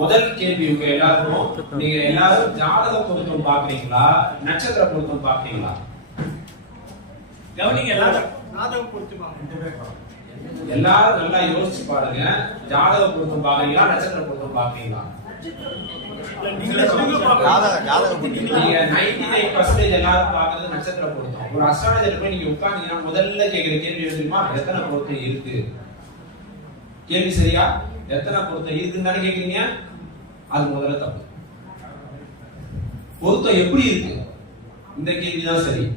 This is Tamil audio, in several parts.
முதல் கேள்வி உங்க எல்லாருக்கும். நீங்க எல்லாரும் ஜாதக பொருத்தம் பாக்குறீங்களா நட்சத்திர பொருத்தம் பாக்குறீங்களா கவனிங்க எல்லாரும் ஜாதகம் பொறுத்துமா எல்லாரும் நல்லா யோசிச்சு பாருங்க. ஜாதக பொருத்தம் பாக்குறீங்களா நட்சத்திர பொருத்தம் பாக்குறீங்களா. ஜாதக ஜாதக நட்சத்திர பொருத்தம். ஒரு அஸ்ட்ராலஜர் போய் நீங்க உட்கார்ந்தீங்கன்னா முதல்ல கேக்குற கேள்வி தெரியுமா? எத்தனை பொருத்தம் இருக்கு? கேள்வி சரியா? எத்தனை பொருத்தம் இருக்குன்னு தானே கேக்குறீங்க? அது முதல்ல தப்பு. பொருத்தம் எப்படி இருக்கு? இந்த கேள்விதான் சரி.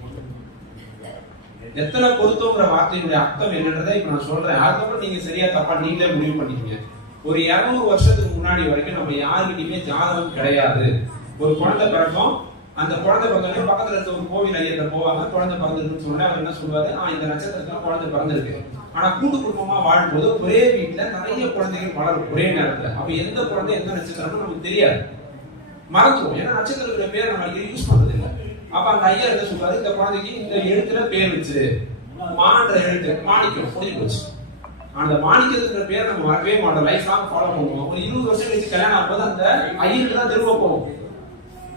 எத்தனை பொருத்தங்கிற வார்த்தையினுடைய அர்த்தம் என்னன்றதை இப்ப நான் சொல்றேன். அதுக்கப்புறம் நீங்க சரியா தப்பா நீங்களே முடிவு பண்ணிக்கங்க. ஒரு இருநூறு வருஷத்துக்கு முன்னாடி வரைக்கும் நம்ம யாருக்கிட்டயுமே ஜாதகம் கிடையாது. ஒரு குழந்தை பிறக்கும். அந்த குழந்தை பிறந்தோடனே பக்கத்துல இருக்க ஒரு கோவில் ஐயர்கிட்ட போவாங்க. குழந்தை பிறந்திருக்குன்னு சொன்னா அவர் என்ன சொல்லுவாரு? ஆஹ் இந்த நட்சத்திரத்துல குழந்தை பிறந்திருக்கு. ஆனா கூட்டு குடும்பமா வாழும்போது ஒரே வீட்டுல நிறைய குழந்தைகள் வளரும் ஒரே நேரத்துல. அப்ப எந்த குழந்தை எந்த நட்சத்திரம் நமக்கு தெரியாது. மறந்துடும் ஏன்னா நட்சத்திரத்துல பேர் நம்ம யூஸ் பண்றது இல்லை. அப்ப அந்த ஐயா என்ன சொல்றாரு? இந்த குழந்தைக்கு இந்த எழுத்துல பேர் வச்சு மான்ற எழுத்து மாணிக்கம் முடிஞ்சு போச்சு. அந்த மாணிக்கத்துன்ற பேர் நம்ம வரவே மாட்டோம். லைஃப் லாங் ஃபாலோ பண்ணுவோம். ஒரு இருபது வருஷம் கழிச்சு கல்யாணம் ஆகும்போது அந்த ஐயருக்கு தான் திரும்ப போவோம்.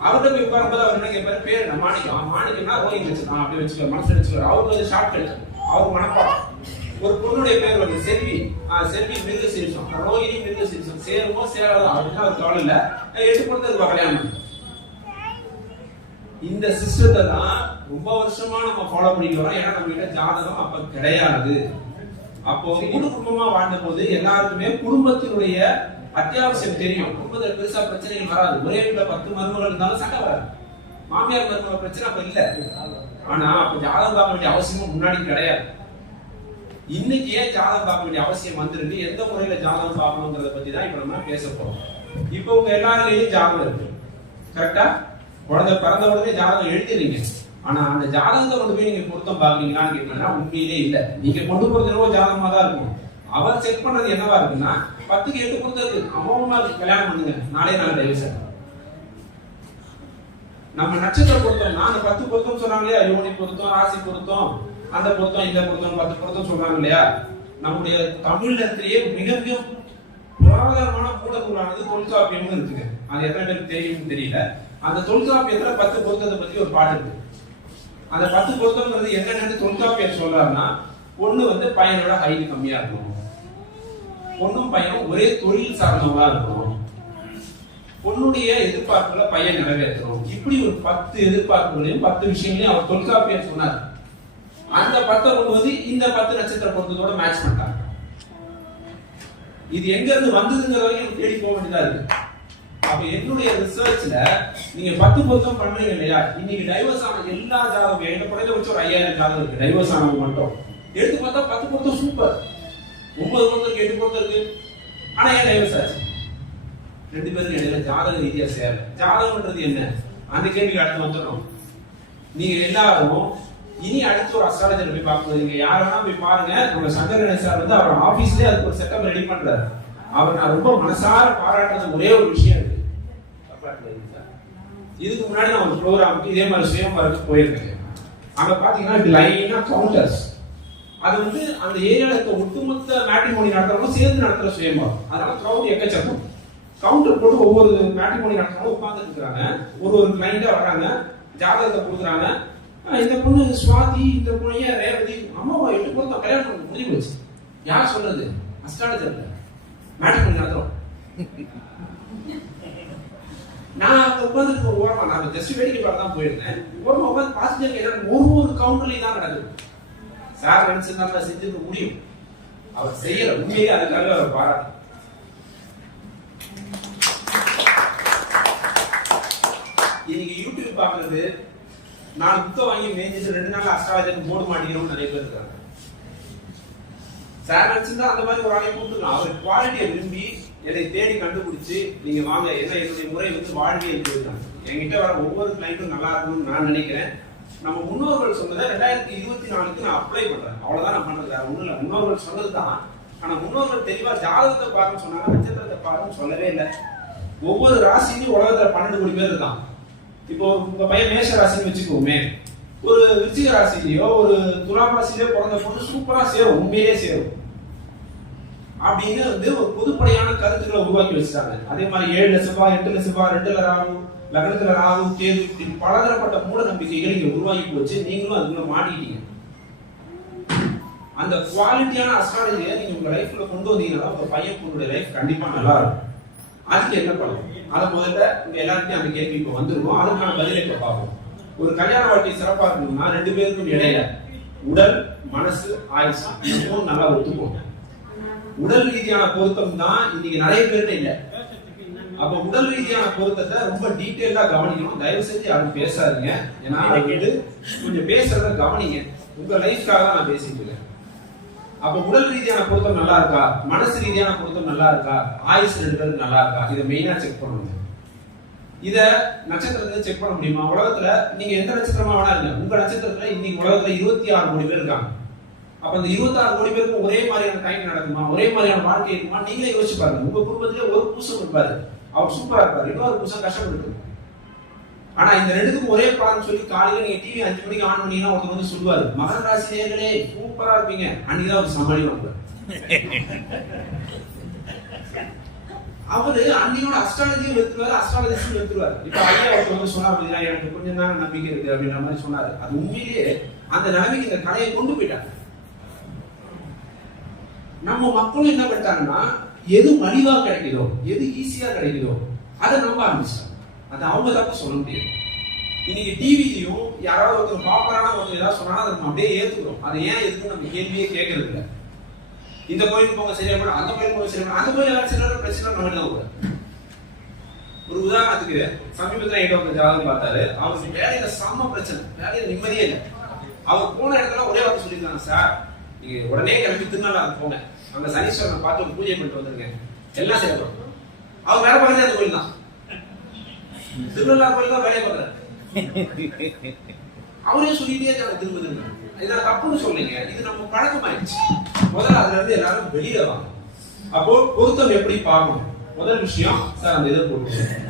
அவர்கிட்ட போய் உட்காரும்போது அவர் என்ன கேட்பாரு? பேர் என்ன? மாணிக்கம். மாணிக்கம்னா ரோஹிங் வச்சுக்கலாம் அப்படி வச்சுக்கலாம் மனசு வச்சுக்கலாம் அவருக்கு வந்து ஷார்ட் கட் அவர் மனப்பாடம். ஒரு பொண்ணுடைய பேர் வந்து செல்வி. செல்வி மிருக சீரிசம். ரோஹிணி மிருக சீரிசம். சேருமோ சேராதோ அப்படின்னு அவர் கவலை இல்ல. எட்டு பொண்ணு கல்யாணம். இந்த சிஸ்டத்தை தான் ரொம்ப வருஷமா நம்ம ஃபாலோ பண்ணிட்டு வரோம். ஏன்னா நம்ம கிட்ட ஜாதகம் அப்ப கிடையாது. அப்போ கூட்டு குடும்பமா வாழ்ந்த போது எல்லாருக்குமே குடும்பத்தினுடைய அத்தியாவசியம் தெரியும். குடும்பத்துல பெருசா பிரச்சனைகள் வராது. ஒரே வீட்டுல பத்து மருமகள் இருந்தாலும் சண்டை வராது. மாமியார் மருமகள் பிரச்சனை அப்ப இல்ல. ஆனா அப்ப ஜாதகம் பார்க்க வேண்டிய அவசியமும் முன்னாடி கிடையாது. இன்னைக்கு ஏன் ஜாதகம் பார்க்க வேண்டிய அவசியம் வந்திருக்கு? எந்த முறையில ஜாதகம் பார்க்கணுங்கிறத பத்தி தான் இப்ப நம்ம பேச போறோம். இப்போ உங்க எல்லாருலயும் ஜாதகம் இருக்கு. கரெக்டா குழந்தை பிறந்த உடனே ஜாதகம் எழுதிடுறீங்க. ஆனா அந்த ஜாதகத்தை கொண்டு போய் நீங்க பொருத்தம் பாக்குறீங்களான்னு கேட்டீங்கன்னா உண்மையிலே இல்ல. நீங்க கொண்டு போறது என்னவோ ஜாதகமா தான் இருக்கும். அவர் செக் பண்றது என்னவா இருக்குன்னா பத்துக்கு எட்டு கொடுத்தது இருக்கு அம்மாவுமா கல்யாணம் பண்ணுங்க. நாளே நாள் சார் நம்ம நட்சத்திர பொருத்தம். நான் அந்த பத்து பொருத்தம் சொன்னாங்களே இல்லையா பொருத்தம் ராசி பொருத்தம். அந்த பொருத்தம் இந்த பொருத்தம் பத்து பொருத்தம் சொல்றாங்க இல்லையா? நம்முடைய தமிழத்திலேயே மிக மிக புராதனமான மூலநூலானது தொல்காப்பியம்னு இருக்குது அது எத்தனை பேருக்கு தெரியும் தெரியல. அந்த தொல்காப்பியத்துல பத்து பொருத்தத்தை பத்தி ஒரு பாட்டு இருக்கு. அந்த பத்து பொருத்தம்ங்கிறது என்னன்னு தொல்காப்பியம் சொல்றாருன்னா ஒண்ணு வந்து பையனோட ஹைட் கம்மியா இருக்கணும். பொண்ணும் பையனும் ஒரே தொழில் சார்ந்தவங்களா இருக்கணும். பொண்ணுடைய எதிர்பார்ப்புகளை பையன் நிறைவேற்றணும். இப்படி ஒரு பத்து எதிர்பார்ப்புகளையும் பத்து விஷயங்களையும் அவர் தொல்காப்பியம் சொன்னார். அந்த பத்தை கொண்டு வந்து இந்த பத்து நட்சத்திர பொருத்தத்தோட மேட்ச் பண்ணிட்டாங்க. இது எங்க இருந்து வந்ததுங்கிற வரைக்கும் தேடி போக வேண்டியதா இருக்கு. அப்ப என்னுடைய ரிசர்ச்ல நீங்க பத்து பொருத்தம் பண்றீங்க இல்லையா? இன்னைக்கு டைவர்ஸ் ஆன எல்லா ஜாதகம் எங்க குறைந்த வச்சு ஒரு ஐயாயிரம் ஜாதகம் இருக்கு. டைவர்ஸ் ஆனவங்க மட்டும். எடுத்து பார்த்தா பத்து பொருத்தம் சூப்பர் ஒன்பது பொருத்தம் எட்டு பொருத்தம் இருக்கு. ஆனா ஏன் டைவர்ஸ் ஆச்சு? ரெண்டு பேருக்கு இடையில ஜாதக ரீதியா சேரல ஜாதகம்ன்றது என்ன? அந்த கேள்விக்கு அடுத்து வந்துடும் நீங்க எல்லாரும் இனி அடுத்து ஒரு அஸ்ட்ராலஜர் போய் பார்க்கும்போது நீங்க யார் வேணா போய் பாருங்க. நம்ம சங்கர் கணேஷ் சார் வந்து அவர் ஆபீஸ்லயே அதுக்கு ஒரு செட்டப் ரெடி பண்றாரு. அவர் நான் ரொம்ப மனசார பாராட்டுறது ஒரே ஒரு விஷயம் இருக்கு இதுக்கு முன்னாடி நான் ஒரு ப்ரோக்ராமுக்கு இதே மாதிரி சுயம்பரத்துக்கு போயிருக்கேன் அங்க பாத்தீங்கன்னா இப்படி லைனா கவுண்டர்ஸ் அது வந்து அந்த ஏரியால இருக்க ஒட்டுமொத்த மேட்ரிமோனி நடத்துறவங்க சேர்ந்து நடத்துற சுயம்பரம் அதனால கிரௌட் எக்கச்சக்கம். கவுண்டர் போட்டு ஒவ்வொரு மேட்ரிமோனி நடத்துறவங்க உட்கார்ந்துட்டு இருக்கிறாங்க. ஒரு ஒரு கிளைண்டா வராங்க ஜாதகத்தை கொடுக்குறாங்க. இந்த பொண்ணு சுவாதி இந்த பொண்ணு ரேவதி அம்மாவை எட்டு பொருத்தம் கல்யாணம் பண்ண முடிஞ்சு போச்சு. யார் சொல்றது? அஸ்ட்ராலஜர்ல மேட்ரிமோனி நடத்துறோம். நான் அங்க உட்காந்துட்டு ஒரு ஓரமா நான் ஜஸ்ட் வேடிக்கை பார்க்க தான் போயிருந்தேன். ஓரமா உட்காந்து பார்த்துட்டு இருக்கேன் ஒரு ஒரு கவுண்டர்லயும் தான் நடக்குது. சார் நினைச்சிருந்தா செஞ்சிருக்க முடியும். அவர் செய்யற உண்மையே அதுக்காக அவர் பாராட்டு. இன்னைக்கு யூடியூப் பாக்குறது நான் புத்தகம் வாங்கி மேய்ஞ்சிட்டு ரெண்டு நாள் அஸ்ட்ராலஜர் போர்டு மாட்டேங்கிறோம் நிறைய பேர் இருக்காங்க. சார் வச்சிருந்தா அந்த மாதிரி ஒரு ஆளை கூப்பிட்டுக்கலாம். அவர் குவாலிட்டியை விரும்பி என்னை தேடி கண்டுபிடிச்சு நீங்க வாங்க என்ன என்னுடைய முறை வந்து வாழ்வியல் போயிருக்காங்க என்கிட்ட வர ஒவ்வொரு கிளைண்ட்டும் நல்லா இருக்கணும்னு நான் நினைக்கிறேன். நம்ம முன்னோர்கள் சொன்னதை ரெண்டாயிரத்தி இருபத்தி நாலுக்கு நான் அப்ளை பண்றேன். அவ்வளவுதான் நான் பண்றது வேற ஒண்ணும் இல்லை. முன்னோர்கள் சொன்னது தான். ஆனா முன்னோர்கள் தெளிவா ஜாதகத்தை பாருன்னு சொன்னாங்க நட்சத்திரத்தை பாருன்னு சொல்லவே இல்லை. ஒவ்வொரு ராசிலையும் உலகத்துல பன்னெண்டு கோடி பேர் இருக்கான் இப்போ உங்க பையன் மேஷ ராசின்னு வச்சுக்கோமே ஒரு விருச்சிக ராசிலேயோ ஒரு துலாம் ராசிலேயோ பிறந்த பொண்ணு சூப்பரா சேரும் உண்மையிலே சேரும். அப்படின்னு வந்து ஒரு பொதுப்படையான கருத்துக்களை உருவாக்கி வச்சுட்டாங்க. அதே மாதிரி ஏழு லட்சம் எட்டு லட்சம் ரெண்டுல ராகு லக்னத்துல ராகு தேர்வு இப்படி பலதரப்பட்ட மூட நம்பிக்கைகள் இங்க உருவாக்கி போச்சு நீங்களும் அதுக்குள்ள மாட்டிட்டீங்க அந்த குவாலிட்டியான அஸ்ட்ராலஜியை நீங்க உங்க லைஃப்ல கொண்டு வந்தீங்கன்னா உங்க பையன் பொண்ணுடைய லைஃப் கண்டிப்பா நல்லா இருக்கும். அதுக்கு என்ன பண்ணலாம் அதை முதல்ல இங்க எல்லாத்தையும் அந்த கேள்வி இப்போ வந்துருவோம். அதுக்கான பதிலை இப்போ பார்ப்போம். ஒரு கல்யாண வாழ்க்கை சிறப்பா இருக்கணும்னா ரெண்டு பேருக்கும் இடையில உடல் மனசு ஆயுசு. இதுவும் நல்லா ஒத்துப்போம் உடல் ரீதியான பொருத்தம் தான் இன்னைக்கு நிறைய பேர்கிட்ட இல்லை. அப்ப உடல் ரீதியான பொருத்தத்தை ரொம்ப டீட்டெயிலா கவனிக்கணும். தயவு செஞ்சு யாரும் பேசாதீங்க. ஏன்னா கேட்டு கொஞ்சம் பேசுறத கவனிங்க. உங்க லைஃப்காக நான் பேசிட்டு இருக்கேன். அப்ப உடல் ரீதியான பொருத்தம் நல்லா இருக்கா? மனசு ரீதியான பொருத்தம் நல்லா இருக்கா? ஆயுசு ரெண்டு நல்லா இருக்கா? இதை மெயினா செக் பண்ணணும். இத நட்சத்திரத்தை செக் பண்ண முடியுமா? உலகத்துல நீங்க எந்த நட்சத்திரமா வேணா இருங்க. உங்க நட்சத்திரத்துல இன்னைக்கு உலகத்துல இருபத்தி ஆறு கோடி பேர் இருக்காங்க. அப்ப அந்த இருபத்தி ஆறு கோடி பேருக்கும் ஒரே மாதிரியான டைம் நடக்குமா? ஒரே மாதிரியான வாழ்க்கை இருக்குமா? நீங்களே யோசிச்சு பாருங்க. உங்க குடும்பத்திலே ஒரு புருஷன் இருப்பாரு. அவர் சூப்பரா இருப்பாரு. இன்னொரு புருஷன் கஷ்டப்பட்டு ஆனா இந்த ரெண்டுக்கும் ஒரே பலன் சொல்லி காலையில நீங்க டிவி அஞ்சு மணிக்கு ஆன் பண்ணீங்கன்னா ஒருத்தர் வந்து சொல்லுவாரு மகர ராசி நேர்களே சூப்பரா இருப்பீங்க. அன்னைக்குதான் அவர் சமாளிவாங்க அவரு அன்னையோட அஸ்ட்ராலஜியும் எடுத்துருவாரு அஸ்ட்ராலஜிஸும் எடுத்துருவாரு இப்ப ஐயா ஒருத்தர் வந்து சொன்னார் பாத்தீங்களா, எனக்கு கொஞ்சம் தான் நம்பிக்கை இருக்கு அப்படின்ற மாதிரி சொன்னாரு. அது உண்மையிலேயே அந்த நிலைமைக்கு இந்த கலையை கொண்டு போயிட்டாங்க. நம்ம மக்களும் என்ன பண்ணிட்டாங்கன்னா எது மலிவா கிடைக்குதோ எது ஈஸியா கிடைக்குதோ அதை நம்ப ஆரம்பிச்சிட்டாங்க. அது அவங்க தப்பு சொல்ல முடியாது. இன்னைக்கு டிவிலையும் யாராவது ஒருத்தர் பாப்புலரான ஒருத்தர் ஏதாவது சொன்னா அதை நம்ம அப்படியே ஏத்துக்கிறோம். அதை ஏன் எதுக்கு நம்ம கேள்வியே கேட்கறது இல்லை இந்த கோயிலுக்கு போங்க சரியா போயிடும். அந்த கோயிலுக்கு போங்க சரியா அந்த கோயில் வேலை சரியான பிரச்சனை நம்ம தான் ஒரு உதாரணத்துக்கு சமீபத்தில் என்கிட்ட ஒரு ஜாதகம் பார்த்தாரு. அவருக்கு வேலையில செம்ம பிரச்சனை. வேலையில நிம்மதியே இல்லை. அவர் போன இடத்துல ஒரே வார்த்தை சொல்லியிருந்தாங்க சார் நீங்க உடனே கிளம்பி திருநள்ளாறு போங்க. அங்க சனீஸ்வரனை பார்த்து ஒரு பூஜை பண்ணிட்டு வந்துருங்க எல்லாம் செய்யப்படும். அவர் வேலை பார்க்கறது அந்த கோயில் தான். திருநள்ளாறு கோயில் தான் வேலையை பார்க்கறாரு. அவரே சொல்லிட்டே இருக்காங்க திரும்ப திரும்ப இதை தப்புன்னு சொல்லுங்க இது நம்ம பழக்கமாயிடுச்சு. முதல்ல அதுல இருந்து எல்லாரும் வெளியில வாங்க. அப்போ பொருத்தம் எப்படி பார்க்கணும்? முதல் விஷயம் சார் அந்த இதை போட்டு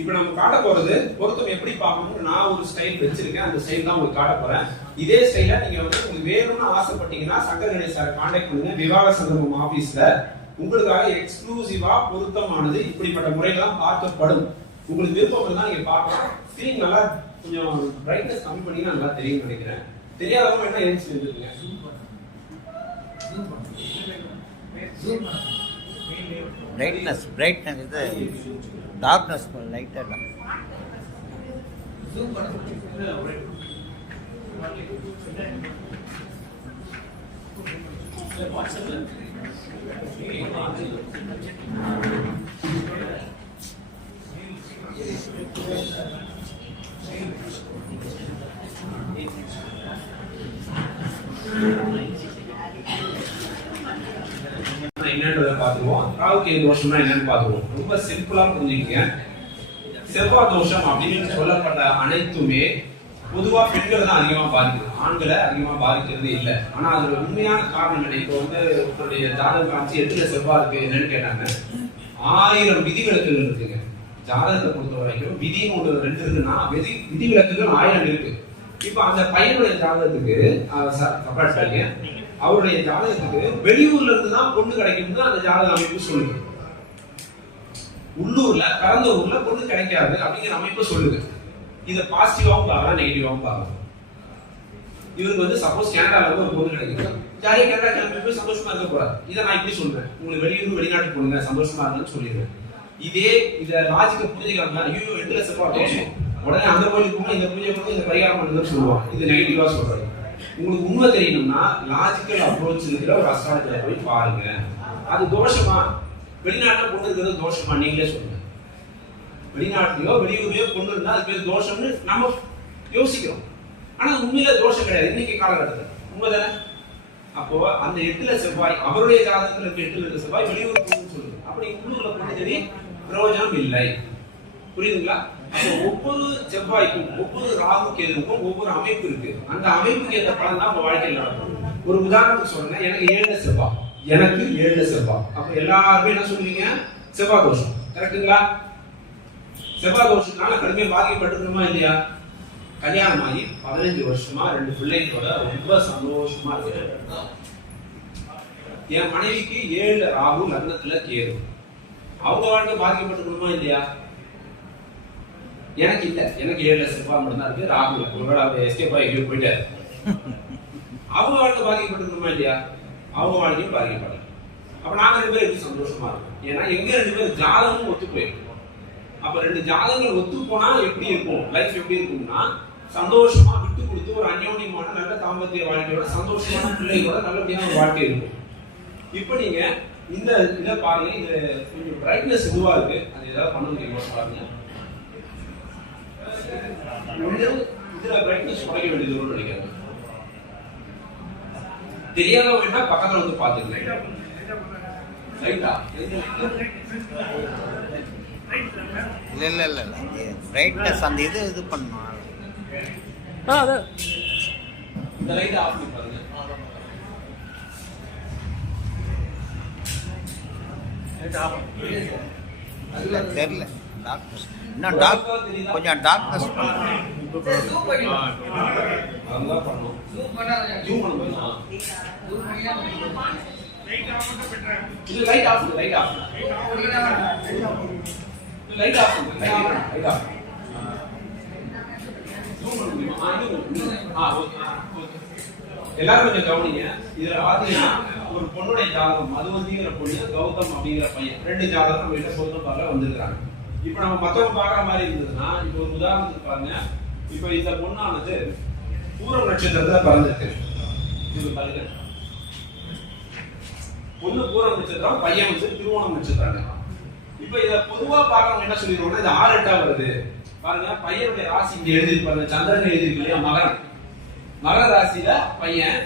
இப்ப நம்ம காட்ட போறது பொருத்தம் எப்படி பார்க்கணும்னு நான் ஒரு ஸ்டைல் வச்சிருக்கேன். அந்த ஸ்டைல் தான் உங்களுக்கு காட்ட போறேன். இதே ஸ்டைல நீங்க வந்து உங்களுக்கு வேணும்னு ஆசைப்பட்டீங்கன்னா சங்கர் கணேஷ் சார் கான்டாக்ட் பண்ணுங்க. விவாக சந்தர்ப்பம் ஆபீஸ்ல உங்களுக்காக எக்ஸ்க்ளூசிவா பொருத்தமானது இப்படிப்பட்ட முறையில தான் பார்க்கப்படும். உங்களுக்கு விருப்பம் இருந்தா நீங்க பார்க்கலாம். ஸ்கிரீன் நல்லா கொஞ்சம் பிரைட்னஸ் கம்மி பண்ணீங்கன்னா நல்லா தெரியும் நினைக்கிறேன். தெரியாதவங்க என்ன எழுச்சி வந்துருங்க பிரைட்னஸ் பிரைட்னஸ் இது டார்க்னஸ் லைட்டாக தான் என்னன்றதை பார்த்துருவோம் ராவுக்கு தோஷம்னா என்னன்னு பார்த்துருவோம் ரொம்ப சிம்பிளா புரிஞ்சுக்கங்க. செவ்வாய் தோஷம் அப்படின்னு சொல்லப்பட்ட அனைத்துமே பொதுவா பெண்களை தான் அதிகமா பாதிக்குது. ஆண்களை அதிகமா பாதிக்கிறது இல்லை. ஆனா அதுல உண்மையான காரணம் என்ன இப்போ வந்து உங்களுடைய ஜாதக காட்சி எட்டுல செவ்வாய் இருக்கு என்னன்னு கேட்டாங்க. ஆயிரம் விதிவிலக்குகள் இருக்குங்க. ஜாதகத்தை பொறுத்த வரைக்கும் விதின்னு ஒன்று ரெண்டு இருக்குன்னா விதி விதிவிலக்குகள் ஆயிரம் இருக்கு. இப்போ அந்த பையனுடைய ஜாதகத்துக்கு அஹ் அவருடைய ஜாதகத்துக்கு வெளியூர்ல இருந்து தான் பொண்ணு கிடைக்கும்னு அந்த ஜாதக அமைப்பு சொல்லுது. உள்ளூர்ல பிறந்த ஊர்ல பொண்ணு கிடைக்காது அப்படிங்கிற அமைப்பு சொல்லுது. இதை பாசிட்டிவாகவும் பார்க்கலாம் நெகட்டிவாகவும் பார்க்கலாம். இவருக்கு வந்து சப்போஸ் கேனடாவில் இருந்து ஒரு பொண்ணு கிடைக்கும் ஜாலியாக கேனடா கிளம்பி போய் சந்தோஷமா இருக்க போறாரு இதை நான் இப்படி சொல்றேன். உங்களுக்கு வெளியூர் வெளிநாட்டு போடுங்க சந்தோஷமா இருங்கன்னு சொல்லிடுறேன். இதே இதை லாஜிக்க புரிஞ்சுக்கலாம் ஐயோ எட்டுல செப்பா தோஷம் உடனே அந்த கோயிலுக்கு போகணும் இந்த பூஜை பண்ணி இந்த பரிகாரம் பண்ணுங்கன்னு சொல்லுவாங்க. இது நெகட்டிவா சொல்றது உங்களுக்கு உண்மை தெரியணும்னா லாஜிக்கல் அப்ரோச் இருக்கிற ஒரு அஸ்ட்ராலஜரை போய் பாருங்க. அது தோஷமா? வெளிநாட்டுல போட்டு இருக்கிறது தோஷமா? நீங்களே சொல்லுங்க. வெளிநாட்டிலையோ வெளியூர்லையோ கொண்டு இருந்தா அது பேர் தோஷம்னு நம்ம யோசிக்கிறோம். ஆனா உண்மையில தோஷம் கிடையாது. இன்னைக்கு காலகட்டத்தில். உண்மைதானே? அப்போ அந்த எட்டுல செவ்வாய் அவருடைய ஜாதகத்துல இருக்க எட்டுல இருக்க செவ்வாய் வெளியூர் பொண்ணுன்னு சொல்லுது. அப்படி உள்ளூர்ல பொண்ணு சரி பிரயோஜனம் இல்லை. புரியுதுங்களா? ஒவ்வொரு செவ்வாய்க்கும் ஒவ்வொரு ராகு கேதுக்கும் ஒவ்வொரு அமைப்பு இருக்கு. அந்த அமைப்புக்கு ஏற்ற பலன் தான் உங்க வாழ்க்கையில் நடக்கும். ஒரு உதாரணத்துக்கு சொல்றேன். எனக்கு ஏழு செவ்வாய். எனக்கு ஏழு செவ்வாய். அப்ப எல்லாருமே என்ன சொல்லுவீங்க? செவ்வாய் தோஷம். கரெக்ட்டுங்களா? செவ்வாய் தோஷத்தினால கடுமையாக பாதிக்கப்பட்டிருக்கணுமா இல்லையா? கல்யாணம் ஆகி பதினஞ்சு வருஷமா ரெண்டு பிள்ளைங்களோட ரொம்ப சந்தோஷமா இருக்கு என் மனைவிக்கு ஏழு ராகு லக்னத்துல கேது. அவங்க வாழ்க்கை பாதிக்கப்பட்டிருக்கணுமா இல்லையா? எனக்கு இல்ல. எனக்கு ஏழுல செவ்வாய் மட்டும் தான் இருக்கு ராகு உங்களோட அவர் எஸ்கேப் ஆகி போயிட்டாரு. அவங்க வாழ்க்கை பாதிக்கப்பட்டிருக்கணுமா இல்லையா? அவங்க வாழ்க்கையும் பாதிக்கப்படல. அப்ப நாங்க ரெண்டு பேரும் எப்படி சந்தோஷமா இருக்கும்? ஏன்னா எங்க ரெண்டு பேரும் ஜாதகமும் ஒத்து போயிருக்கும் அப்ப ரெண்டு ஜாதகங்கள் ஒத்து போனா எப்படி இருக்கும்? லைஃப் எப்படி இருக்கும்னா சந்தோஷமா விட்டு கொடுத்து ஒரு அந்யோன்யமான நல்ல தாம்பத்திய வாழ்க்கையோட சந்தோஷமான பிள்ளைகளோட நல்லபடியான ஒரு வாழ்க்கை இருக்கும். இப்போ நீங்க இந்த இதை பாருங்க. இந்த கொஞ்சம் பிரைட்னஸ் இதுவா இருக்கு. அது ஏதாவது பண்ண முடியுமா பாருங்க. இதுல பிரைட்னஸ் குறைக்க வேண்டியது நினைக்கிறேன். தெரியாதவங்க பக்கத்துல வந்து பாத்துக்கலாம் ரைட்டா இல்லை இல்லை இல்லை. இல்லை பிரைட்னஸ் அந்த இது இது பண்ணணும் ஆ அது. இந்த லைட் ஆஃப் பண்ணி பாருங்க இல்லை தெரில டாக்டர்ஸ் இன்னும் டாக் கொஞ்சம் டாக்டர்ஸ் அதான் லைட் ஆஃப் லைட் ஆஃப் எல்லாரும் கொஞ்சம் கவனிங்க. இதுல பாத்தீங்கன்னா ஒரு பொண்ணுடைய ஜாதகம் மதுவந்திங்கிற பொண்ணு கௌதம் அப்படிங்கிற பையன். ரெண்டு ஜாதகம் நம்ம கிட்ட பொருத்தம் பார்க்க வந்திருக்காங்க இப்ப நம்ம மத்தவங்க பாக்குற மாதிரி இருந்ததுன்னா இப்ப ஒரு உதாரணத்துக்கு பாருங்க. இப்ப இந்த பொண்ணானது பூரம் நட்சத்திரத்துல பிறந்திருக்கு. இது பாருங்க. பொண்ணு பூரம் நட்சத்திரம் பையன் வந்து திருவோணம் நட்சத்திரம் இப்ப இத பொதுவா பாக்குறவங்க என்ன சொல்லிடுவாங்கன்னா இது ஆறு எட்டா வருது. பாருங்க பையனுடைய ராசி இங்க எழுதியிருப்பாரு சந்திரன் எழுதியிருக்கு இல்லையா? மகரம். மகர ராசியில பையன்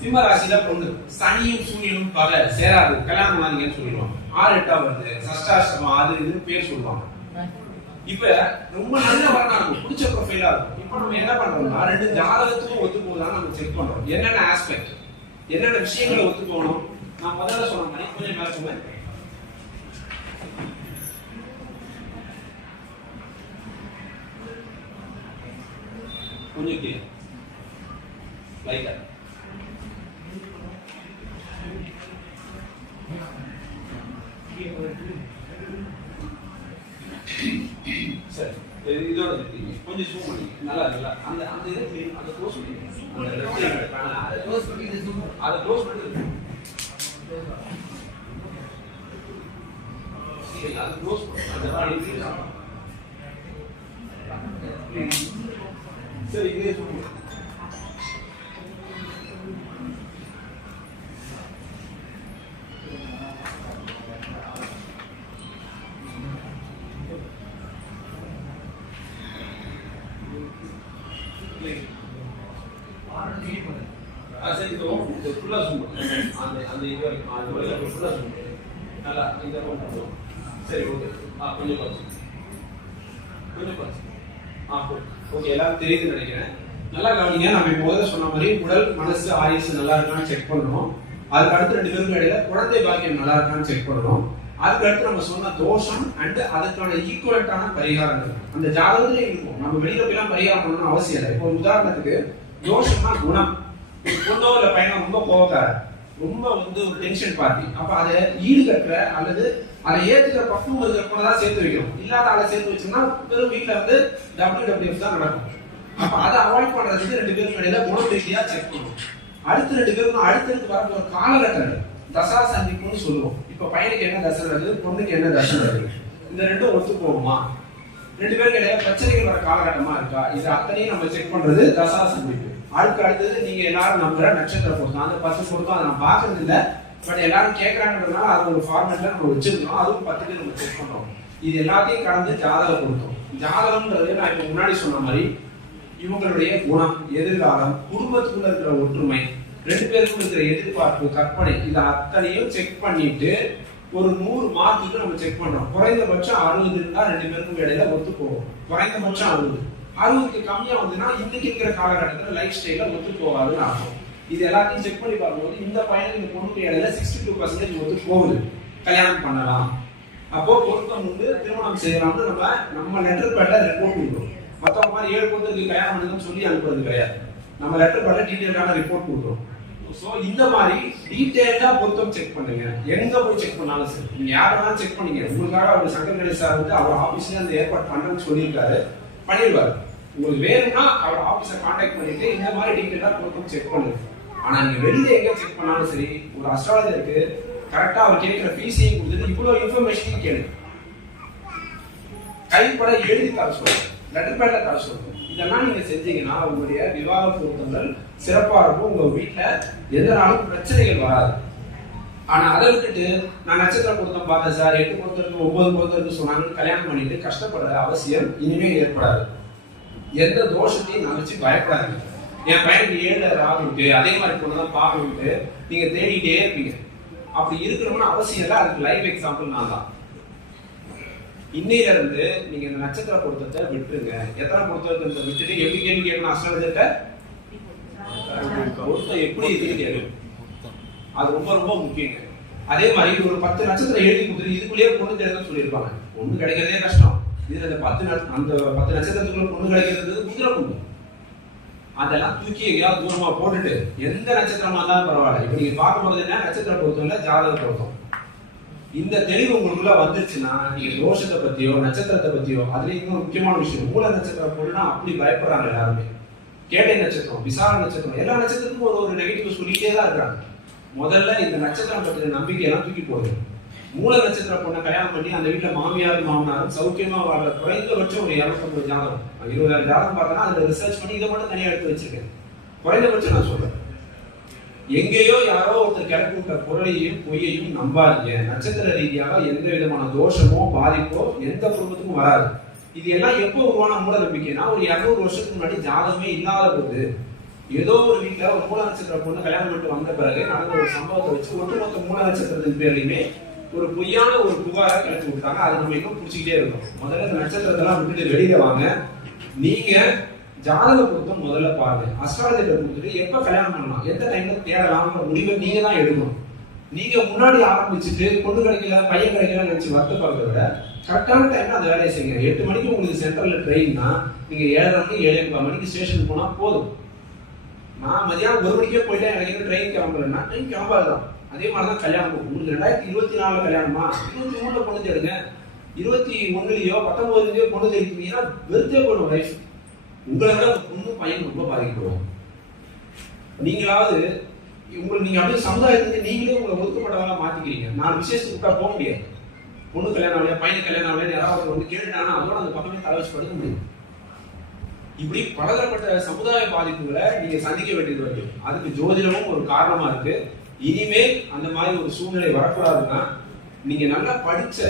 சிம்ம ராசியில பொண்ணு. சனியும் சூரியனும் பகை சேராது. கல்யாணம் ஆனீங்கன்னு சொல்லிடுவாங்க. ஆறு எட்டா வருது. சஷ்டாஷ்டமம் அது இது பேர் சொல்லுவாங்க. இப்ப ரொம்ப நல்ல வரனா இருக்கும் பிடிச்ச ப்ரொஃபைலா இருக்கும். இப்ப நம்ம என்ன பண்றோம்னா ரெண்டு ஜாதகத்துக்கும் ஒத்து போகுதான்னு நம்ம செக் பண்றோம். என்னென்ன ஆஸ்பெக்ட் என்னென்ன விஷயங்களை ஒத்து போகணும் நான் முதல்ல சொன்ன மாதிரி கொஞ்சம் மேல கொஞ்சம் கீழே சரி இதோட கொஞ்சம் zoom நல்லா நல்லா அந்த அந்த இதை அதை அந்த left அதை க்ளோஸ் பண்ணி நல்லா, இந்த சரி, ஆ, கொஞ்சம் கொஞ்சம் ஆ, எல்லாரும் தெரியுதுன்னு நினைக்கிறேன். நல்லா கவனிங்க நம்ம முதல்ல சொன்ன மாதிரி உடல் மனசு ஆயுசு நல்லா இருக்கான்னு செக் பண்ணணும். அதுக்கு அடுத்து ரெண்டு பேருக்கு இடையில குழந்தை பாக்கியம் நல்லா இருக்கான்னு செக் பண்ணணும். அதுக்கு அடுத்து நம்ம சொன்ன தோஷம் அண்ட் அதுக்கான ஈக்குவலட்டான பரிகாரங்கள். அந்த ஜாதகத்திலே இருக்கும். நம்ம வெளியில போய்லாம் பரிகாரம் பண்ணணும்னு அவசியம் இல்லை. இப்போ உதாரணத்துக்கு தோஷம்னா குணம். பொண்ணோ இல்லை பையனோ ரொம்ப கோவக்காரர் ரொம்ப வந்து ஒரு டென்ஷன் பார்ட்டி அப்ப அதை ஈடுகட்டுற அல்லது அதை ஏத்துக்கிற பக்குவம் இருக்கிறப்ப தான் சேர்த்து வைக்கணும். இல்லாத ஆளை சேர்த்து வச்சோம்னா வெறும் வீட்டுல வந்து டபிள்யூ டபிள்யூஎஃப் தான் நடக்கும். அப்ப அதை அவாய்ட் பண்றதுக்கு ரெண்டு பேருக்கு இடையில குணம் ரீதியா செக் பண்ணுவோம். அடுத்து ரெண்டு பேருக்கும் அடுத்தடுத்து வர ஒரு காலகட்டங்கள். தசா சந்திப்புன்னு சொல்லுவோம். இப்ப பையனுக்கு என்ன தசை வருது? பொண்ணுக்கு என்ன தசை வருது? இந்த ரெண்டும் ஒத்து போகுமா ரெண்டு பேருக்கு இடையில பிரச்சனைகள் வர காலகட்டமா இருக்கா? இது அத்தனையும் நம்ம செக் பண்றது தசா சந்திப்பு. அதுக்கு அடுத்தது நீங்க எல்லாரும் நம்புற நட்சத்திர பொருத்தம் அந்த பத்து பொருத்தம் அதை நான் பாக்குறது இல்ல பட் எல்லாரும் கேட்கறாங்கன்றதுனால அது ஒரு ஃபார்மேட்ல நம்ம வச்சிருக்கோம். அதுவும் பத்துக்கு நம்ம செக் பண்றோம். இது எல்லாத்தையும் கடந்து ஜாதக பொருத்தம். ஜாதகம்ன்றது நான் இப்ப முன்னாடி சொன்ன மாதிரி இவங்களுடைய குணம் எதிர்காலம் குடும்பத்துக்குள்ள இருக்கிற ஒற்றுமை ரெண்டு பேருக்கும் இருக்கிற எதிர்பார்ப்பு கற்பனை இது அத்தனையும் செக் பண்ணிட்டு ஒரு நூறு மார்க்குக்கு நம்ம செக் பண்றோம். குறைந்தபட்சம் அறுபது இருந்தா ரெண்டு பேருக்கும் இடையில ஒத்து போகும் குறைந்தபட்சம் அறுபது. அறுபதுக்கு கம்மியா வந்ததுன்னா இன்னைக்கு இருக்கிற காலகட்டத்தில் லைஃப் ஸ்டைல ஒத்து போகாதுன்னு அர்த்தம். இது எல்லாத்தையும் செக் பண்ணி பார்க்கும்போது இந்த பையனுக்கு இந்த பொண்ணுக்கு இடையில சிக்ஸ்டி டூ பர்சன்டேஜ் ஒத்து போகுது கல்யாணம் பண்ணலாம். அப்போ பொருத்தம் உண்டு திருமணம் செய்யலாம்னு நம்ம நம்ம லெட்டர் பேட்ல ரிப்போர்ட் கொடுக்குறோம். மற்றவங்க மாதிரி ஏழு பொருத்தருக்கு கல்யாணம் பண்ணுதுன்னு சொல்லி அனுப்புறது கிடையாது. நம்ம லெட்டர் பண்ண டீட்டெயிலான ரிப்போர்ட் கொடுக்குறோம். ஸோ இந்த மாதிரி டீட்டெயிலாக பொருத்தம் செக் பண்ணுங்க. எங்க போய் செக் பண்ணாலும் சரி. நீங்க யாரெல்லாம் செக் பண்ணீங்க உங்களுக்காக அவர் சங்கர் கணேஷ் சார் வந்து அவர் ஆபீஸ்ல அந்த ஏற்பாடு பண்ணுன்னு சொல்லியிருக்காரு. பண்ணிடுவாரு. உங்களுக்கு வேணும்னா அவர் ஆபீஸை காண்டாக்ட் பண்ணிட்டு இந்த மாதிரி டீட்டெயிலா கொடுக்கும் செக் பண்ணுங்க ஆனா நீங்க வெளியில எங்க செக் பண்ணாலும் சரி ஒரு அஸ்ட்ராலஜருக்கு கரெக்டா அவர் கேட்கிற ஃபீஸையும் கொடுத்துட்டு இவ்வளவு இன்ஃபர்மேஷனையும் கேளுங்க கைப்பட எழுதி தர சொல்லுங்க லெட்டர் பேட்ல தர சொல்லுங்க இதெல்லாம் நீங்க செஞ்சீங்கன்னா உங்களுடைய விவாக பொருத்தங்கள் சிறப்பா இருக்கும். உங்க வீட்டுல எந்த நாளும் பிரச்சனைகள் வராது. ஆனா அதை விட்டுட்டு நான் நட்சத்திரம் பொருத்தம் பார்த்தேன் சார். எட்டு பொருத்தருக்கு ஒன்பது பொருத்தருக்கு சொன்னாங்கன்னு கல்யாணம் பண்ணிட்டு கஷ்டப்படுற அவசியம் இனிமே ஏற்படாது. எந்த தோஷத்தையும் நினைச்சு பயப்படாதீங்க. என் பையனுக்கு ஏழு ராகு இருக்கு அதே மாதிரி பொண்ணுதான் பார்க்கணுட்டு நீங்க தேடிட்டே இருப்பீங்க. அப்படி இருக்கணும்னு அவசியம் இல்லை. அதுக்கு லைவ் எக்ஸாம்பிள் நான் தான். இன்னையில இருந்து நீங்க இந்த நட்சத்திர பொருத்தத்தை விட்டுருங்க. எத்தனை பொருத்தத்தை விட்டுட்டு எப்படி கேள்வி கேட்கணும்? அஸ்ட்ராலஜர்கிட்ட? பொருத்தம் எப்படி இருக்குன்னு கேட்கணும் அது ரொம்ப ரொம்ப முக்கியங்க. அதே மாதிரி ஒரு பத்து நட்சத்திரம் எழுதி கொடுத்துட்டு இதுக்குள்ளேயே பொண்ணு தேடுன்னு சொல்லியிருப்பாங்க. பொண்ணு கிடைக்கிறதே கஷ்டம். இதுல அந்த பத்து அந்த பத்து நட்சத்திரத்துக்குள்ள பொண்ணு கிடைக்கிறது குதிரை பொண்ணு. அதெல்லாம் தூக்கி எங்கேயாவது தூரமா போட்டுட்டு எந்த நட்சத்திரமா இருந்தாலும் பரவாயில்ல. இப்ப நீங்க பார்க்க போறது என்ன? நட்சத்திரம் பொருத்தம் இல்ல ஜாதக பொருத்தம். இந்த தெளிவு உங்களுக்குள்ள வந்துருச்சுன்னா நீங்க தோஷத்தை பத்தியோ நட்சத்திரத்தை பத்தியோ அதுல இன்னொரு முக்கியமான விஷயம் மூல நட்சத்திரம் பொருள்னா அப்படி பயப்படுறாங்க எல்லாருமே. கேட்டை நட்சத்திரம் விசார நட்சத்திரம் எல்லா நட்சத்திரத்துக்கும் ஒரு ஒரு நெகட்டிவ் சொல்லிட்டே தான் இருக்காங்க. முதல்ல இந்த நட்சத்திரம் பற்றின நம்பிக்கையெல்லாம் தூக்கி போடுங்க மூல நட்சத்திர பொண்ணை கல்யாணம் பண்ணி அந்த வீட்டில் மாமியார் மாமனாரும் சௌக்கியமா வாழ்ற குறைந்தபட்சம் ஒரு இரநூத்தம்பது ஜாதகம். இருபதாயிரம் ஜாதகம் பார்த்தேன்னா அதுல ரிசர்ச் பண்ணி இதை மட்டும் தனியாக எடுத்து வச்சிருக்கேன். குறைந்தபட்சம் நான் சொல்றேன். எங்கேயோ யாரோ ஒருத்தர் கிளப்பி விட்ட பொருளையும் பொய்யையும் நம்பாதீங்க. நட்சத்திர ரீதியாக எந்த விதமான தோஷமோ பாதிப்போ எந்த குடும்பத்துக்கும் வராது. இது எல்லாம் எப்போ உருவான மூட நம்பிக்கைன்னா ஒரு இரநூறு வருஷத்துக்கு முன்னாடி ஜாதகமே இல்லாத போது. ஏதோ ஒரு வீட்டுல ஒரு மூல நட்சத்திர பொண்ணு கல்யாணம் பண்ணிட்டு வந்த பிறகு நடந்த ஒரு சம்பவத்தை வச்சு ஒட்டுமொத்த மூல நட்சத்திரத்தின் பேர்லயுமே ஒரு பொய்யான ஒரு புகாரை கிடைச்சி விட்டாங்க அது நம்ம இன்னும் பிடிச்சிக்கிட்டே இருக்கும் முதல்ல இந்த நட்சத்திரத்தெல்லாம் விட்டுட்டு வெளியில வாங்க. நீங்க ஜாதக பொருத்தம் முதல்ல பாருங்க. அஸ்ட்ராலஜியில கொடுத்துட்டு எப்ப கல்யாணம் பண்ணலாம்? எந்த டைம்ல தேடலாம்ன்ற முடிவை நீங்க தான் எடுக்கணும். நீங்க முன்னாடி ஆரம்பிச்சுட்டு பொண்ணு கிடைக்கல பையன் கிடைக்கல நினைச்சு வருத்தப்படுறத விட கரெக்டான டைம்ல அந்த வேலையை செய்யுங்க. எட்டு மணிக்கு உங்களுக்கு சென்ட்ரல்ல ட்ரெயின்னா நீங்க ஏழரை மணி ஏழு மணிக்கு ஸ்டேஷனுக்கு போனா போதும். நான் மதியானம் ஒரு மணிக்கே போயிட்டேன் எனக்கு இன்னும் ட்ரெயின் கிளம்பலன்னா ட்ரெயின் கிளம்பாதுதான். அதே மாதிரி தான் கல்யாணம் உங்களுக்கு ரெண்டாயிரத்தி இருபத்தி நாலுல கல்யாணமா? இருபத்தி மூணுல பொண்ணு தேடுங்க. இருபத்தி ஒண்ணுலயோ பத்தொன்பதுலயோ பொண்ணு தேடிட்டீங்கன்னா வெறுத்தே போடும் லைஃப் உங்களை விட அந்த பொண்ணு பையன் ரொம்ப பாதிக்கப்படுவாங்க நீங்களாவது உங்களுக்கு நீங்க அப்படியே சமுதாயத்துக்கு நீங்களே உங்களை ஒதுக்கப்பட்டவங்களா மாத்திக்கிறீங்க. நான் விசேஷத்துக்கு கூட்டா போக முடியாது. பொண்ணு கல்யாணம் ஆகலையா பையன் கல்யாணம் ஆகலையா யாராவது வந்து கேட்டுட்டாங்கன்னா அதோட அந்த பக்கமே தலை வச்சு படுக்க முடியும். இப்படி பலதரப்பட்ட சமுதாய பாதிப்புகளை நீங்க சந்திக்க வேண்டியது வருது அதுக்கு ஜோதிடமும் ஒரு காரணமா இருக்கு. இனிமேல் அந்த மாதிரி ஒரு சூழ்நிலை வரக்கூடாதுன்னா நீங்க நல்லா படிச்ச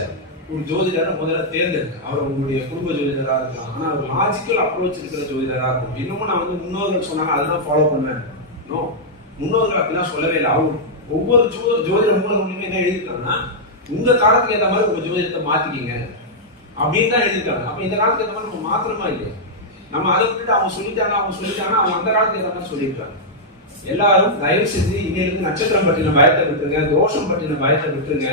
ஒரு ஜோதிடரை முதல்ல தேர்ந்தெடுங்க. அவர் உங்களுடைய குடும்ப ஜோதிடரா இருக்கலாம். ஆனா ஒரு லாஜிக்கல் அப்ரோச் இருக்கிற ஜோதிடரா இருக்கும். இன்னமும் நான் வந்து முன்னோர்கள் சொன்னாங்க அதெல்லாம் ஃபாலோ பண்ணுவேன். நோ முன்னோர்கள் அப்படிலாம் சொல்லவே இல்லை. அவங்க ஒவ்வொரு ஜோ ஜோதிட மூலமுமே என்ன எழுதியிருக்காங்கன்னா உங்க காலத்துக்கு ஏற்ற மாதிரி உங்க ஜோதிடத்தை மாத்திக்கிங்க. அப்படின்னு தான் எழுதியிருக்காங்க. அப்ப இந்த காலத்துக்கு ஏற்ற மாதிரி நம்ம மாத்திரமா இல்லையா? நம்ம அதை விட்டுட்டு அவங்க சொல்லிட்டாங்க அவங்க சொல்லிட்டாங்க அவங்க அந்த காலத்துக்கு ஏற்ற மாதிரி சொல்லியிருக்காங்க? எல்லாரும் தயவு செஞ்சு இன்னையிலிருந்து நட்சத்திரம் பற்றின பயத்தை விட்டுருங்க தோஷம் பற்றின பயத்தை விட்டுருங்க.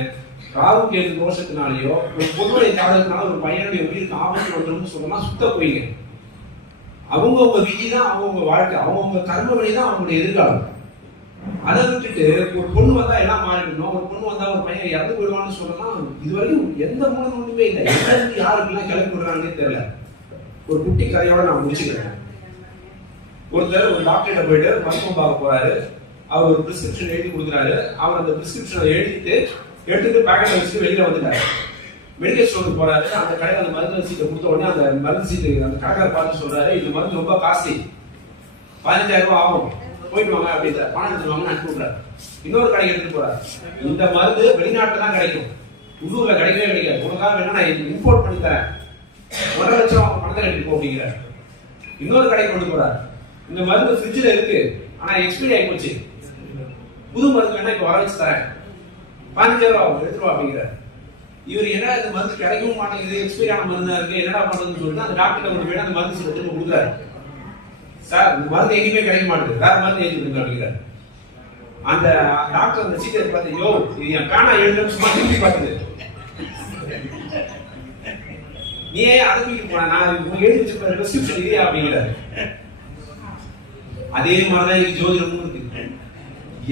ராகு கேது தோஷத்தினாலேயோ ஒரு பொருளுடைய ஜாதகத்தினால ஒரு பையனுடைய உயிருக்கு ஆபத்து வந்துரும்னு சொன்னா சுத்த போயிங்க. அவங்கவுங்க விதி தான் அவங்கவுங்க வாழ்க்கை அவங்கவுங்க கர்ம வழி தான் அவங்களுடைய எதிர்காலம். அதை விட்டுட்டு ஒரு பொண்ணு வந்தா எல்லாம் மாறிடணும் ஒரு பொண்ணு வந்தா ஒரு பையன் இறந்து போயிடுவான்னு சொல்லலாம் இது வரைக்கும் எந்த மூலம் ஒண்ணுமே இல்லை. எங்க யாருக்குலாம் யாருக்கெல்லாம் கிளப்பி தெரியல. ஒரு குட்டி கதையோட நான் முடிச்சுக்கிறேன். ஒருத்தர் ஒரு டாக்டர்கிட்ட போயிட்டு மருத்துவம் பார்க்க போறாரு. அவர் ஒரு பிரிஸ்கிரிப்ஷன் எழுதி கொடுக்குறாரு. அவர் அந்த பிரிஸ்கிரிப்ஷனை எழுதிட்டு எடுத்துட்டு பேக்கெட் வச்சுட்டு வெளியில வந்துட்டாரு. மெடிக்கல் ஸ்டோருக்கு போறாரு. அந்த கடையில் அந்த மருந்து சீட்டை கொடுத்த உடனே அந்த மருந்து சீட்டு அந்த கடைக்காரர் பார்த்து சொல்றாரு இந்த மருந்து ரொம்ப காஸ்ட்லி பதினஞ்சாயிரம் ரூபாய் ஆகும். போயிட்டு வாங்க அப்படின்ற பணம் எடுத்து வாங்க அனுப்பி விடுறாரு. இன்னொரு கடைக்கு எடுத்துட்டு போறாரு. இந்த மருந்து வெளிநாட்டுல தான் கிடைக்கும். உள்ளூர்ல கிடைக்கவே கிடைக்காது. உனக்காக வேணா நான் இம்போர்ட் பண்ணி தரேன். ஒன்றரை லட்சம் பணத்தை கட்டிட்டு போ அப்படிங்கிறார் இன்னொரு கடை கொண்டு போறாரு. இந்த மருந்து ஃப்ரிட்ஜில் இருக்கு. ஆனா எக்ஸ்பைரி ஆகி போச்சு. புது மருந்து வேணா இப்போ வர வச்சு தரேன். பதினஞ்சாயிரம் ரூபா ஆகும், அப்படிங்கிறார். இவர் என்ன இந்த மருந்து கிடைக்கவும் மாட்டேங்குது. எக்ஸ்பைரி ஆன மருந்தா இருக்கு. என்னடா பண்றதுன்னு சொல்லிட்டு அந்த டாக்டர் கொண்டு போய் அந்த மருந்து சில திரும்ப கொடுக்குறாரு. சார் இந்த மருந்து எங்கேயுமே கிடைக்க மாட்டேங்குது. வேற மருந்து எழுதி கொடுங்க அப்படிங்கிறார். அந்த டாக்டர் அந்த சீக்கிரம் பார்த்து யோ இது என் பேனா எழுதுன்னு சும்மா திரும்பி பார்த்துது. நீ ஏன் அதை போன நான் எழுதி வச்சிருக்க ரெஸ்கிரிப்ஷன் இல்லையா அப்படிங்கிறாரு. அதே மாதிரிதான் இன்னைக்கு ஜோதிடமும் இருக்கு.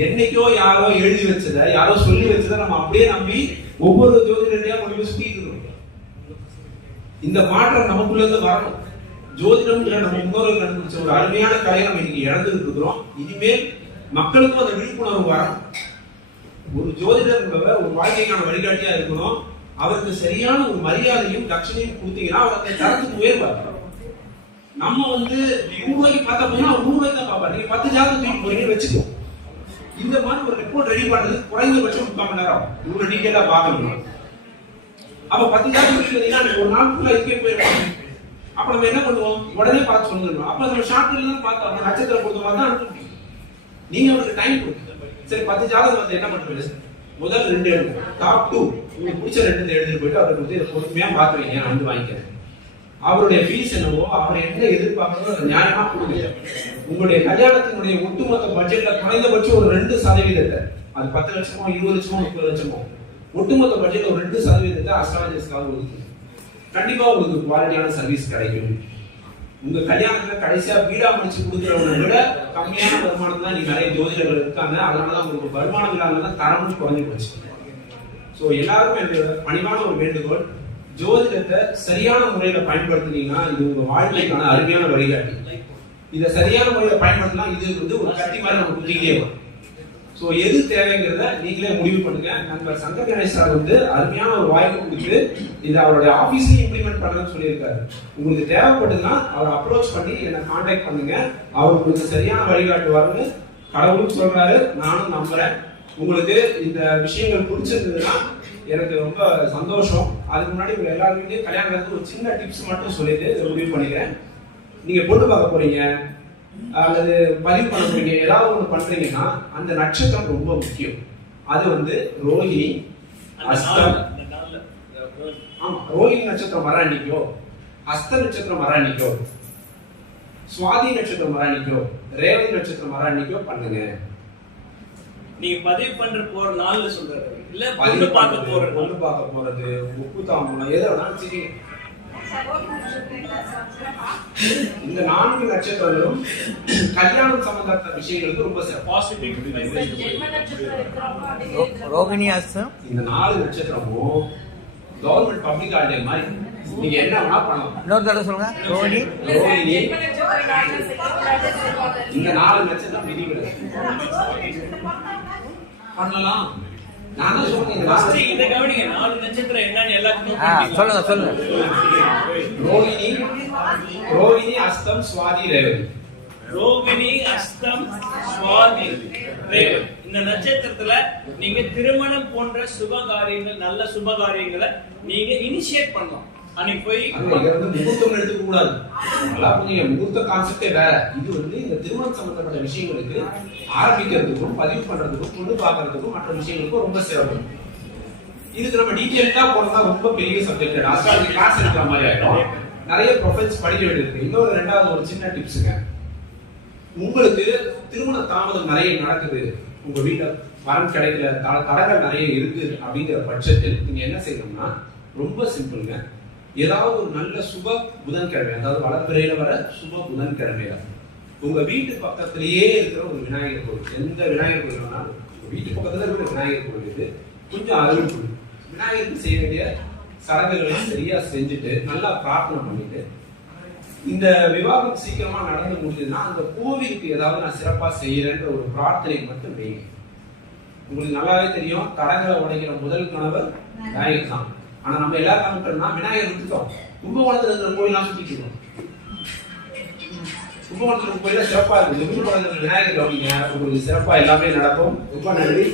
என்னைக்கோ யாரோ எழுதி வச்சத யாரோ சொல்லி வச்சத நம்ம அப்படியே நம்பி ஒவ்வொரு ஜோதிடரையா கொண்டு போய் சுத்திட்டு இந்த மாற்றம் நமக்குள்ள இருந்து வரணும். ஜோதிடம் நம்ம முன்னோர்கள் கண்டுபிடிச்ச ஒரு அருமையான கலையை நம்ம இன்னைக்கு இழந்துட்டு இருக்கிறோம். இனிமேல் மக்களுக்கும் அந்த விழிப்புணர்வு வரணும். ஒரு ஜோதிடர் என்பவர் ஒரு வாழ்க்கைக்கான வழிகாட்டியா இருக்கணும். அவருக்கு சரியான ஒரு மரியாதையும் தட்சணையும் கொடுத்தீங்கன்னா அவர் அந்த தரத்துக்கு உயர்வார். நம்ம வந்து நூறு ரூபாய்க்கு பார்த்தா போனா அவர் நூறு ரூபாய்க்கு தான் பார்ப்பார். நீங்க பத்து ஜாதகம் தூக்கி போறீங்கன்னு வச்சுக்கோ. இந்த மாதிரி ஒரு ரிப்போர்ட் ரெடி பண்றது குறைந்தபட்சம் முக்கால் மணி நேரம் இவ்வளவு டீட்டெயிலா பார்க்கணும். அப்ப பத்து ஜாதகம் பார்த்தீங்கன்னா ஒரு நாள் ஃபுல்லா இருக்கே போயிருக்கோம் அப்ப நம்ம என்ன பண்ணுவோம்? உடனே பார்த்து சொல்லிடணும். அப்ப நம்ம ஷார்ட்ல தான் பார்த்தோம் நட்சத்திரம் கொடுத்த மாதிரி தான் அனுப்ப முடியும். நீங்க அவருக்கு டைம் கொடுத்து சரி பத்து ஜாதகம் வந்து என்ன பண்றது முதல் ரெண்டு எடுக்கும் டாப் டூ உங்களுக்கு பிடிச்ச ரெண்டு எடுத்துகிட்டு போயிட்டு அவருக்கு வந்து இதை பொறுமையா பார்த்து வைங்க நான் வந்து வாங்கிக்கிறேன். அவருடைய ஃபீஸ் என்னவோ அவர் என்ன எதிர்பார்க்கணும் அதை நியாயமா கொடுங்க. உங்களுடைய கல்யாணத்தினுடைய ஒட்டுமொத்த பட்ஜெட்ல குறைந்தபட்சம் ஒரு ரெண்டு சதவீதத்தை அது பத்து லட்சமோ இருபது லட்சமோ முப்பது லட்சமோ ஒட்டுமொத்த பட்ஜெட்ல ஒரு ரெண்டு சதவீதத்தை அஸ்ட்ராலஜிஸ்க்காக ஒதுக்குங்க. கண்டிப்பா உங்களுக்கு குவாலிட்டியான சர்வீஸ் கிடைக்கும். உங்க கல்யாணத்துல கடைசியா வீடா முடிச்சு கொடுக்குறவனை விட கம்மியான வருமானம் தான் நீ நிறைய ஜோதிடர்கள் இருக்காங்க. அதனாலதான் உங்களுக்கு வருமானம் இல்லாமல் தரமும் குறைஞ்சு போச்சு. ஸோ எல்லாருக்கும் என்னோட பணிவான ஒரு வேண்டுகோள் ஜோதிடத்தை சரியான முறையில பயன்படுத்தினீங்கன்னா இது உங்க வாழ்க்கைக்கான அருமையான வழிகாட்டி. இதை சரியான முறையில பயன்படுத்தினா இது வந்து ஒரு கட்டி மாதிரி நம்ம குத்திக்கிட்டே வரும். ஸோ எது தேவைங்கிறத நீங்களே முடிவு பண்ணுங்க. நண்பர் சங்கர் கணேஷ் சார் வந்து அருமையான ஒரு வாய்ப்பு கொடுத்து இதை அவருடைய ஆபீஸ்லயும் இம்ப்ளிமெண்ட் பண்ணணும்னு சொல்லியிருக்காரு. உங்களுக்கு தேவைப்படுதுன்னா அவர் அப்ரோச் பண்ணி என்னை காண்டாக்ட் பண்ணுங்க. அவர் உங்களுக்கு சரியான வழிகாட்டுவாருன்னு கடவுளும் சொல்றாரு. நானும் நம்புறேன். உங்களுக்கு இந்த விஷயங்கள் பிடிச்சிருந்ததுன்னா எனக்கு ரொம்ப சந்தோஷம். அதுக்கு முன்னாடி உங்க எல்லாருமே கல்யாணத்துக்கு ஒரு சின்ன டிப்ஸ் மட்டும் சொல்லிட்டு முடிவு பண்ணிக்கிறேன். நீங்க பொண்ணு பார்க்க போறீங்க அல்லது பதிவு பண்ண போறீங்க ஏதாவது ஒண்ணு பண்றீங்கன்னா அந்த நட்சத்திரம் ரொம்ப முக்கியம். அது வந்து ரோஹிணி அஸ்தம். ஆமா ரோஹிணி நட்சத்திரம் வர அன்னைக்கோ அஸ்த நட்சத்திரம் வர அன்னைக்கோ சுவாதி நட்சத்திரம் வர அன்னைக்கோ ரேவதி நட்சத்திரம் வர அன்னைக்கோ பண்ணுங்க. நீங்க பதிவு பண்ற போற நாள்ல சொல்றது இல்ல பொண்ணு பார்க்க போறது பொண்ணு பார்க்க போறது உப்பு தாம்பூலம் எதை வேணாலும் செய்யுங்க இந்த நான்கு நட்சத்திரங்களும் கல்யாணம் சம்பந்தப்பட்ட விஷயங்களுக்கு ரொம்ப பாசிட்டிவ் ரோ- ரோகிணி இந்த நாலு நட்சத்திரமும் கவர்மெண்ட் பப்ளிக் ஹாலிடே மாதிரி. நீங்க என்ன வேணா பண்ணலாம். இன்னொரு தடவை சொல்லுங்க. ரோகிணி. ரோஹிணி இந்த நாலு நட்சத்திரம் விதிவிலக்கு. பண்ணலாம். நான் தான் சொல்றேன் இந்த ஃபர்ஸ்ட் நாலு இத கவனிங்க நாலு நட்சத்திரம் என்னன்னு எல்லாத்துக்கும். சொல்லுங்க சொல்லுங்க. ரோஹிணி ரோஹிணி அஸ்தம் சுவாதி ரேவதி. ரோகிணி அஸ்தம் சுவாதி ரேவதி. இந்த நட்சத்திரத்துல நீங்க திருமணம் போன்ற சுப காரியங்கள் நல்ல சுப காரியங்களை நீங்க இனிஷியேட் பண்ணலாம் அன்னைக்கு போய் வந்து முகூர்த்தம் எடுத்துக்க கூடாது. நல்லா புரியுங்க முகூர்த்த கான்செப்டே வேற. இது வந்து இந்த திருமணம் சம்பந்தப்பட்ட விஷயங்களுக்கு ஆரம்பிக்கிறதுக்கும் பதிவு பண்றதுக்கும் பொண்ணு பாக்குறதுக்கும் மற்ற விஷயங்களுக்கும் ரொம்ப சிறப்பு இதுக்கு நம்ம டீட்டெயில்டா போனோம்னா ரொம்ப பெரிய சப்ஜெக்ட் அஸ்ட்ராலஜி கிளாஸ் எடுக்கிற மாதிரி ஆயிடும். நிறைய ப்ரொஃபைல்ஸ் படிக்க வேண்டியிருக்கு. இன்னொரு ரெண்டாவது ஒரு சின்ன டிப்ஸுங்க உங்களுக்கு திருமண தாமதம் நிறைய நடக்குது. உங்க வீட்டுல வரன் கிடைக்கல த- தடங்கள் நிறைய இருக்கு அப்படிங்கிற பட்சத்தில் நீங்க என்ன செய்யணும்னா ரொம்ப சிம்பிளுங்க ஏதாவது ஒரு நல்ல சுப புதன்கிழமை அதாவது வளர்ப்பிறையில வர சுப புதன்கிழமையில உங்க வீட்டு பக்கத்திலேயே இருக்கிற ஒரு விநாயகர் கோவில். எந்த விநாயகர் வேணாலும் உங்க வீட்டு பக்கத்துல இருக்கிற விநாயகர் கோவில் இது. கொஞ்சம் அருள் கோவில் விநாயகருக்கு செய்ய வேண்டிய சடங்குகளை சரியா செஞ்சுட்டு நல்லா பிரார்த்தனை பண்ணிட்டு இந்த விவாகம் சீக்கிரமா நடந்து முடிஞ்சதுன்னா அந்த கோவிலுக்கு ஏதாவது நான் சிறப்பா செய்யறேன்ற ஒரு பிரார்த்தனை மட்டும் வைங்க உங்களுக்கு நல்லாவே தெரியும் தடங்களை உடைக்கிற முதல் கணவர் விநாயகர் தான். ஆனா நம்ம எல்லாரும் என்ன விநாயகர் விட்டுட்டோம் கும்பகோணத்துல இருக்கிற கோயிலாம் சுத்திட்டு இருக்கோம். கும்பகோணத்துல கோயில சிறப்பா இருக்கு. கும்பகோணத்துல விநாயகர் கவனிங்க. உங்களுக்கு சிறப்பா எல்லாமே நடக்கும். ரொம்ப நன்றி